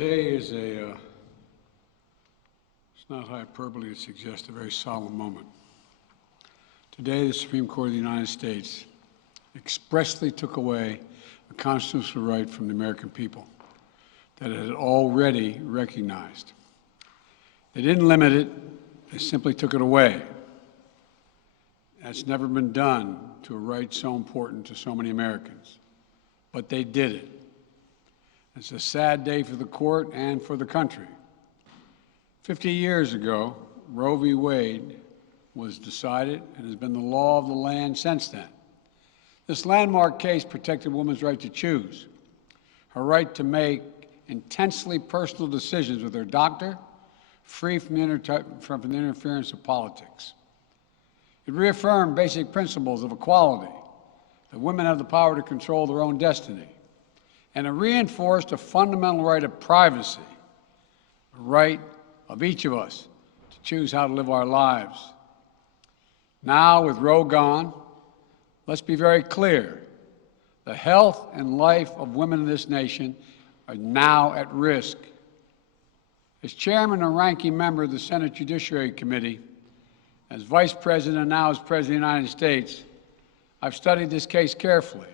Today is it's not hyperbole to suggest a very solemn moment. Today, the Supreme Court of the United States expressly took away a constitutional right from the American people that it had already recognized. They didn't limit it, they simply took it away. That's never been done to a right so important to so many Americans, but they did it. It's a sad day for the court and for the country. 50 years ago, Roe v. Wade was decided and has been the law of the land since then. This landmark case protected women's right to choose, her right to make intensely personal decisions with her doctor, free from the interference of politics. It reaffirmed basic principles of equality, that women have the power to control their own destiny, and it reinforced a fundamental right of privacy, a right of each of us to choose how to live our lives. Now, with Roe gone, let's be very clear. The health and life of women in this nation are now at risk. As chairman and ranking member of the Senate Judiciary Committee, as vice president and now as president of the United States, I've studied this case carefully.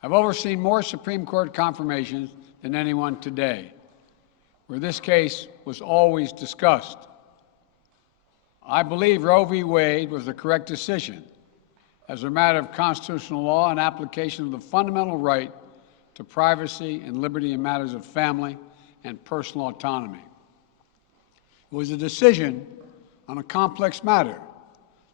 I've overseen more Supreme Court confirmations than anyone today, where this case was always discussed. I believe Roe v. Wade was the correct decision as a matter of constitutional law and application of the fundamental right to privacy and liberty in matters of family and personal autonomy. It was a decision on a complex matter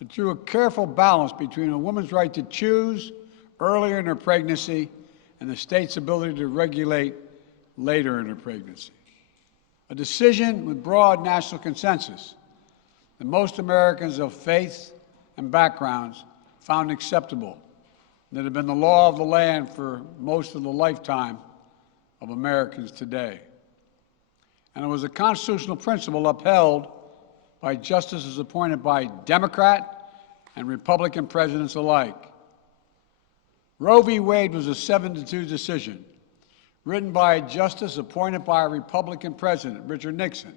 that drew a careful balance between a woman's right to choose earlier in her pregnancy and the state's ability to regulate later in her pregnancy. A decision with broad national consensus that most Americans of faith and backgrounds found acceptable, and that had been the law of the land for most of the lifetime of Americans today. And it was a constitutional principle upheld by justices appointed by Democrat and Republican presidents alike. Roe v. Wade was a 7-2 decision, written by a justice appointed by a Republican president, Richard Nixon.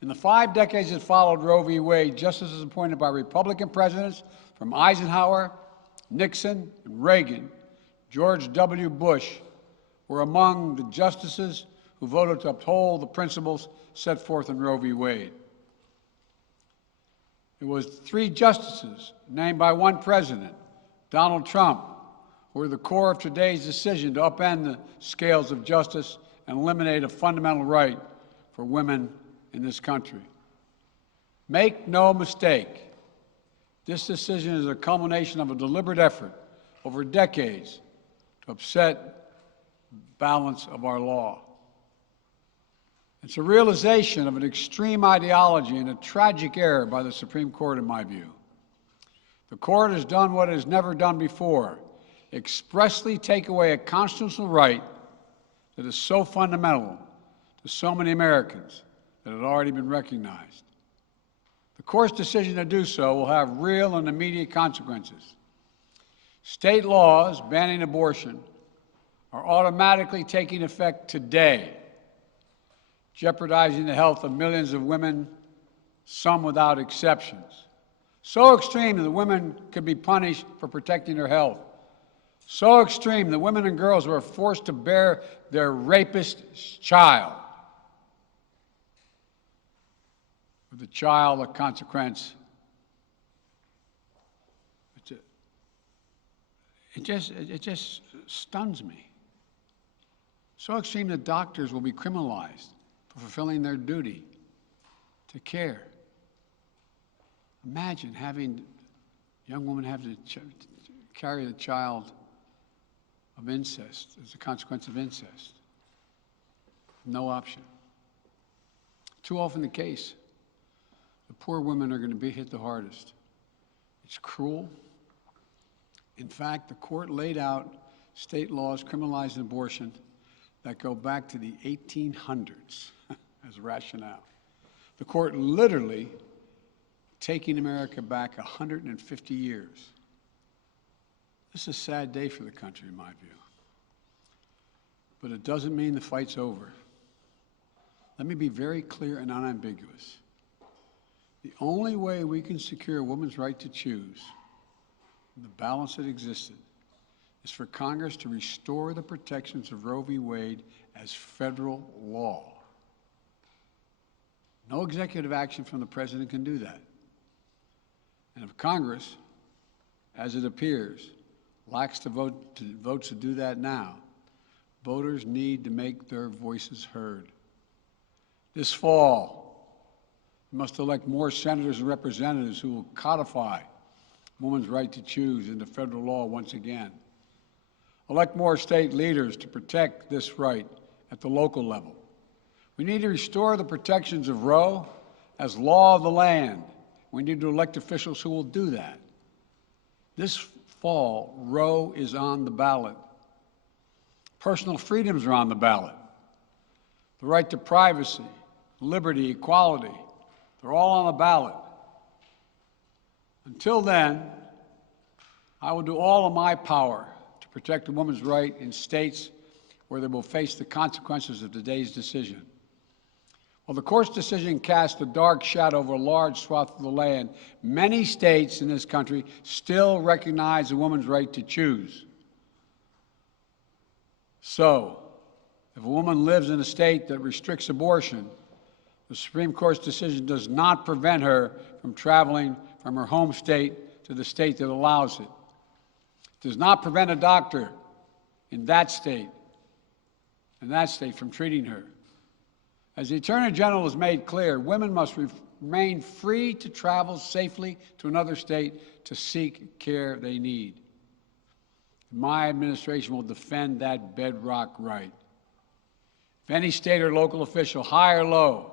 In the 5 decades that followed Roe v. Wade, justices appointed by Republican presidents from Eisenhower, Nixon, and Reagan, George W. Bush, were among the justices who voted to uphold the principles set forth in Roe v. Wade. It was 3 justices named by one president, Donald Trump, who were the core of today's decision to upend the scales of justice and eliminate a fundamental right for women in this country. Make no mistake, this decision is a culmination of a deliberate effort over decades to upset the balance of our law. It's a realization of an extreme ideology and a tragic error by the Supreme Court, in my view. The court has done what it has never done before, expressly take away a constitutional right that is so fundamental to so many Americans that had already been recognized. The court's decision to do so will have real and immediate consequences. State laws banning abortion are automatically taking effect today, jeopardizing the health of millions of women, some without exceptions. So extreme that women could be punished for protecting their health. So extreme that women and girls were forced to bear their rapist's child. With the child, a consequence. It just stuns me. So extreme that doctors will be criminalized for fulfilling their duty to care. Imagine having a young woman have to carry the child of incest as a consequence of incest. No option. Too often the case. The poor women are going to be hit the hardest. It's cruel. In fact, the court laid out state laws criminalizing abortion that go back to the 1800s as rationale. The court literally taking America back 150 years. This is a sad day for the country, in my view. but it doesn't mean the fight's over. Let me be very clear and unambiguous. The only way we can secure a woman's right to choose, the balance that existed, is for Congress to restore the protections of Roe v. Wade as federal law. No executive action from the president can do that. And if Congress, as it appears, lacks the votes to do that now, voters need to make their voices heard. This fall, we must elect more senators and representatives who will codify women's right to choose into federal law once again. Elect more state leaders to protect this right at the local level. We need to restore the protections of Roe as law of the land. We need to elect officials who will do that. This fall, Roe is on the ballot. Personal freedoms are on the ballot. The right to privacy, liberty, equality, they're all on the ballot. Until then, I will do all of my power to protect a woman's right in states where they will face the consequences of today's decision. While the court's decision cast a dark shadow over a large swath of the land, many states in this country still recognize a woman's right to choose. So, if a woman lives in a state that restricts abortion, the Supreme Court's decision does not prevent her from traveling from her home state to the state that allows it. It does not prevent a doctor in that state from treating her. As the Attorney General has made clear, women must remain free to travel safely to another state to seek care they need. My administration will defend that bedrock right. If any state or local official, high or low,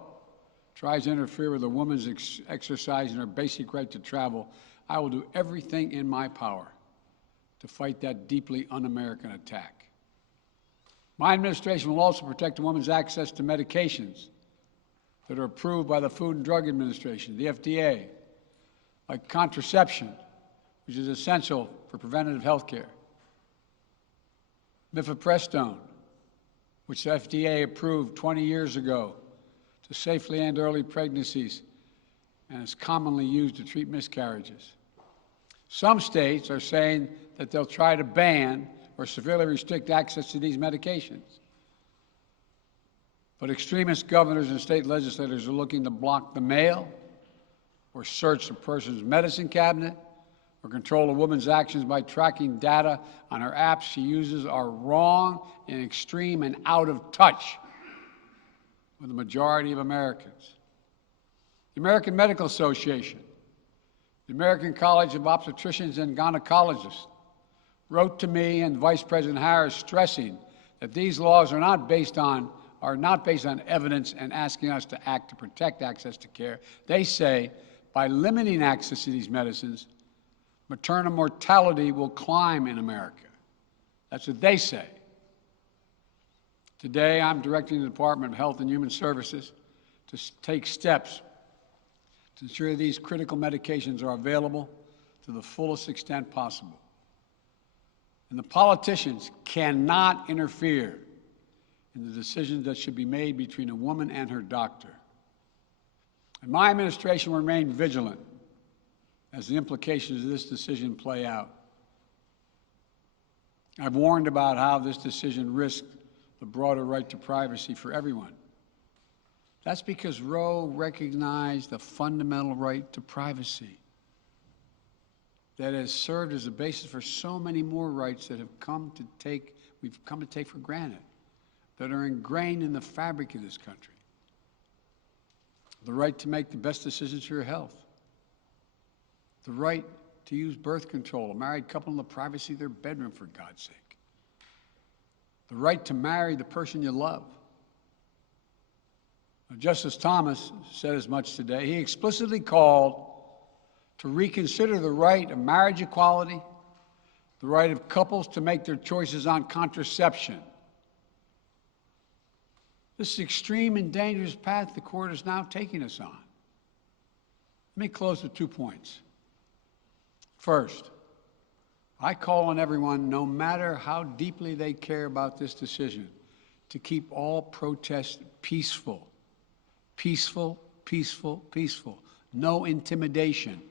tries to interfere with a woman's exercising her basic right to travel, I will do everything in my power to fight that deeply un-American attack. My administration will also protect a woman's access to medications that are approved by the Food and Drug Administration, the FDA, like contraception, which is essential for preventative health care, mifepristone, which the FDA approved 20 years ago to safely end early pregnancies and is commonly used to treat miscarriages. Some states are saying that they'll try to ban or severely restrict access to these medications. But extremist governors and state legislators are looking to block the mail or search a person's medicine cabinet or control a woman's actions by tracking data on her apps she uses are wrong and extreme and out of touch with the majority of Americans. The American Medical Association, the American College of Obstetricians and Gynecologists, wrote to me and Vice President Harris stressing that these laws are not based on evidence and asking us to act to protect access to care. They say by limiting access to these medicines, maternal mortality will climb in America. That's what they say. Today, I'm directing the Department of Health and Human Services to take steps to ensure these critical medications are available to the fullest extent possible. And the politicians cannot interfere in the decisions that should be made between a woman and her doctor. And my administration will remain vigilant as the implications of this decision play out. I've warned about how this decision risks the broader right to privacy for everyone. That's because Roe recognized the fundamental right to privacy that has served as a basis for so many more rights that we've come to take for granted, that are ingrained in the fabric of this country. The right to make the best decisions for your health. The right to use birth control, a married couple in the privacy of their bedroom, for God's sake. The right to marry the person you love. Now, Justice Thomas said as much today. He explicitly called to reconsider the right of marriage equality, the right of couples to make their choices on contraception. This is extreme and dangerous path the court is now taking us on. Let me close with 2 points. First, I call on everyone, no matter how deeply they care about this decision, to keep all protests peaceful. Peaceful, peaceful, peaceful. No intimidation.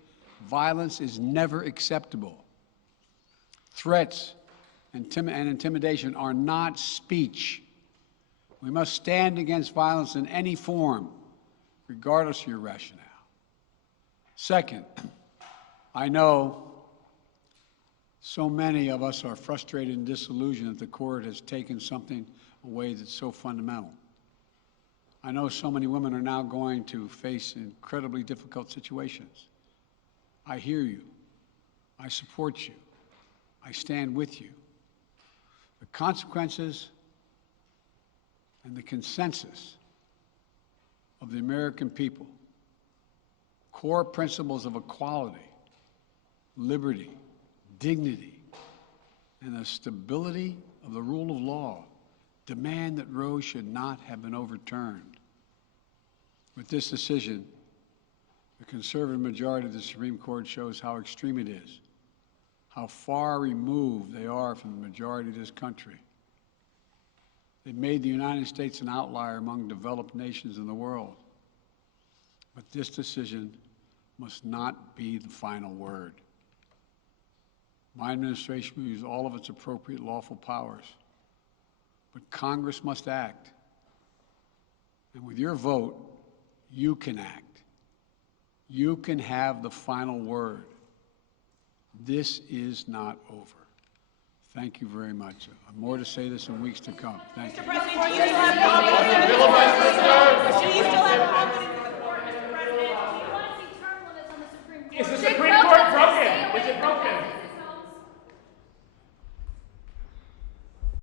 Violence is never acceptable. Threats and intimidation are not speech. We must stand against violence in any form, regardless of your rationale. Second, I know so many of us are frustrated and disillusioned that the court has taken something away that's so fundamental. I know so many women are now going to face incredibly difficult situations. I hear you. I support you. I stand with you. The consequences and the consensus of the American people, core principles of equality, liberty, dignity, and the stability of the rule of law demand that Roe should not have been overturned. With this decision, the conservative majority of the Supreme Court shows how extreme it is, how far removed they are from the majority of this country. They've made the United States an outlier among developed nations in the world. But this decision must not be the final word. My administration will use all of its appropriate lawful powers, but Congress must act. And with your vote, you can act. You can have the final word. This is not over. Thank you very much. I have more to say this in weeks to come. Thank you. Mr. President, do you still have confidence?